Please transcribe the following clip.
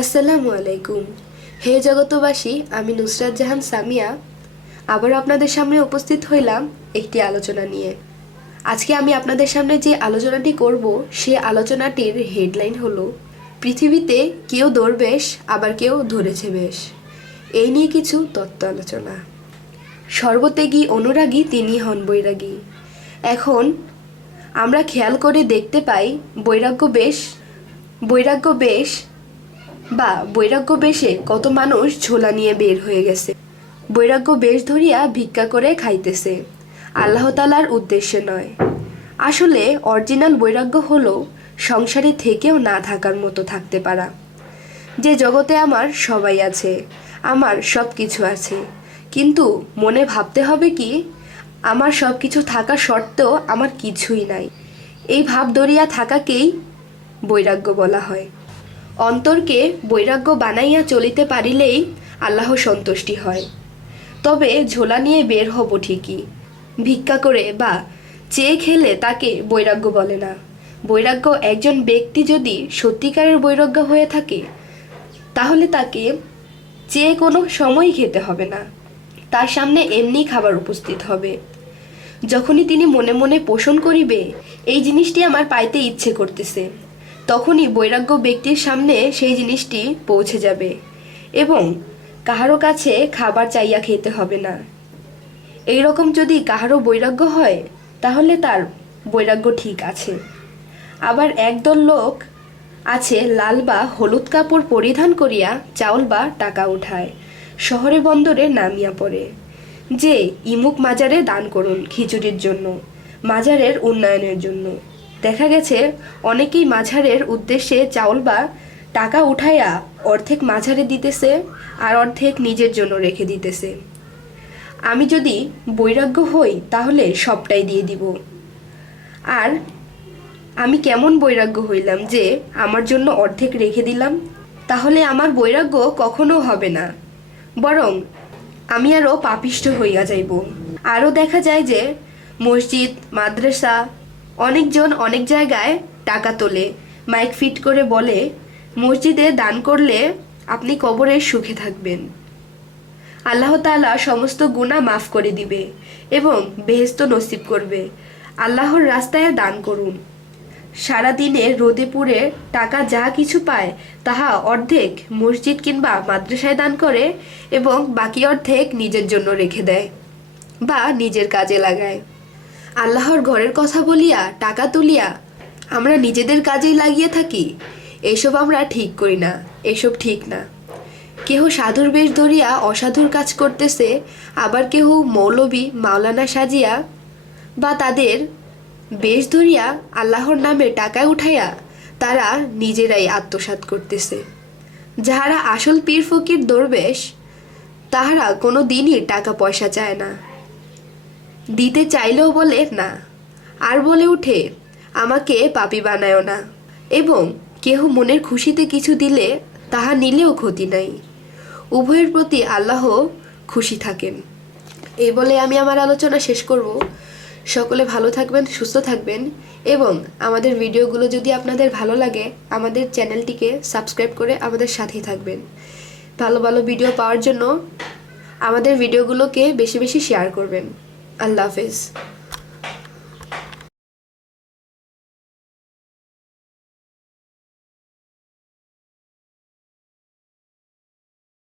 আসসালামু আলাইকুম। হে জগতবাসী, আমি নুসরাত জাহান সামিয়া আবার আপনাদের সামনে উপস্থিত হইলাম একটি আলোচনা নিয়ে। আজকে আমি আপনাদের সামনে যে আলোচনাটি করব সে আলোচনাটির হেডলাইন হলো পৃথিবীতে কেউ দরবেশ আবার কেউ ধরেছে বেশ। এই নিয়ে কিছু তত্ত্ব আলোচনা। সর্বত্যাগী অনুরাগী তিনি হন বৈরাগী। এখন আমরা খেয়াল করে দেখতে পাই বৈরাগ্য বেশ বা বৈরাগ্য বেশে কত মানুষ ঝোলা নিয়ে বের হয়ে গেছে। বৈরাগ্য বেশ ধরিয়া ভিক্ষা করে খাইতেছে, আল্লাহ তাআলার উদ্দেশ্যে নয়। আসলে অরিজিনাল বৈরাগ্য হলো সংসারে থেকেও না থাকার মতো থাকতে পারা। যে জগতে আমার সবাই আছে, আমার সব কিছু আছে, কিন্তু মনে ভাবতে হবে কি আমার সব কিছু থাকা সত্ত্বেও আমার কিছুই নাই। এই ভাব ধরিয়া থাকাকেই বৈরাগ্য বলা হয়। অন্তরকে বৈরাগ্য বানাইয়া চলিতে পারিলেই আল্লাহ সন্তুষ্টি হয়। তবে ঝোলা নিয়ে বের হব ঠিকই, ভিক্ষা করে বা চেয়ে খেলে তাকে বৈরাগ্য বলে না। বৈরাগ্য একজন ব্যক্তি যদি সত্যিকারের বৈরাগ্য হয়ে থাকে তাহলে তাকে চেয়ে কোনো সময়ই খেতে হবে না, তার সামনে এমনি খাবার উপস্থিত হবে। যখনই তিনি মনে মনে পোষণ করিবে এই জিনিসটি আমার পাইতে ইচ্ছে করতেছে, তখনই বৈরাগ্য ব্যক্তির সামনে সেই জিনিসটি পৌঁছে যাবে এবং কাহারো কাছে খাবার চাইয়া খেতে হবে না। এই রকম যদি কাহারও বৈরাগ্য হয় তাহলে তার বৈরাগ্য ঠিক আছে। আবার একদল লোক আছে লাল বা হলুদ কাপড় পরিধান করিয়া চাউল বা টাকা উঠায়, শহরে বন্দরে নামিয়া পড়ে যে ইমুক মাজারে দান করুন খিচুড়ির জন্য, মাজারের উন্নয়নের জন্য। দেখা গেছে অনেকেই মাঝারের উদ্দেশ্যে চাউল বা টাকা উঠাইয়া অর্ধেক মাঝারে দিতেছে আর অর্ধেক নিজের জন্য রেখে দিতেছে। আমি যদি বৈরাগ্য হই তাহলে সবটাই দিয়ে দিব। আর আমি কেমন বৈরাগ্য হইলাম যে আমার জন্য অর্ধেক রেখে দিলাম? তাহলে আমার বৈরাগ্য কখনো হবে না, বরং আমি আরও পাপিষ্ঠ হইয়া যাইব। আরও দেখা যায় যে মসজিদ, মাদ্রাসা, অনেকজন অনেক জায়গায় টাকা তোলে, মাইক ফিট করে বলে মসজিদে দান করলে আপনি কবরে সুখে থাকবেন, আল্লাহ তাআলা সমস্ত গুনাহ মাফ করে দিবে এবং বেহেশত নসিব করবে। আল্লাহর রাস্তায় দান করুন। সারাদিনে রোদে পুড়ে টাকা যা কিছু পায় তাহা অর্ধেক মসজিদ কিংবা মাদ্রাসায় দান করে এবং বাকি অর্ধেক নিজের জন্য রেখে দেয় বা নিজের কাজে লাগায়। আল্লাহর ঘরের কথা বলিয়া টাকা তুলিয়া আমরা নিজেদের কাজেই লাগিয়ে থাকি। এসব আমরা ঠিক করি না, এসব ঠিক না। কেহ সাধুর বেশ ধরিয়া অসাধুর কাজ করতেছে, আবার কেহ মৌলবী মাওলানা সাজিয়া বা তাদের বেশ ধরিয়া আল্লাহর নামে টাকা উঠাইয়া তারা নিজেরাই আত্মসাৎ করতেছে। যাহারা আসল পীর ফকির দরবেশ তাহারা কোনো দিনই টাকা পয়সা চায় না, দিতে চাইলেও বলে না, আর বলে উঠে আমাকে পাপী বানায়ও না। এবং কেহ মনের খুশিতে কিছু দিলে তাহা নিলেও ক্ষতি নাই, উভয়ের প্রতি আল্লাহ খুশি থাকেন। এই বলে আমি আমার আলোচনা শেষ করব। সকলে ভালো থাকবেন, সুস্থ থাকবেন এবং আমাদের ভিডিওগুলো যদি আপনাদের ভালো লাগে আমাদের চ্যানেলটিকে সাবস্ক্রাইব করে আমাদের সাথেই থাকবেন। ভালো ভালো ভিডিও পাওয়ার জন্য আমাদের ভিডিওগুলোকে বেশি বেশি শেয়ার করবেন। আল্লাহ হাফেজ।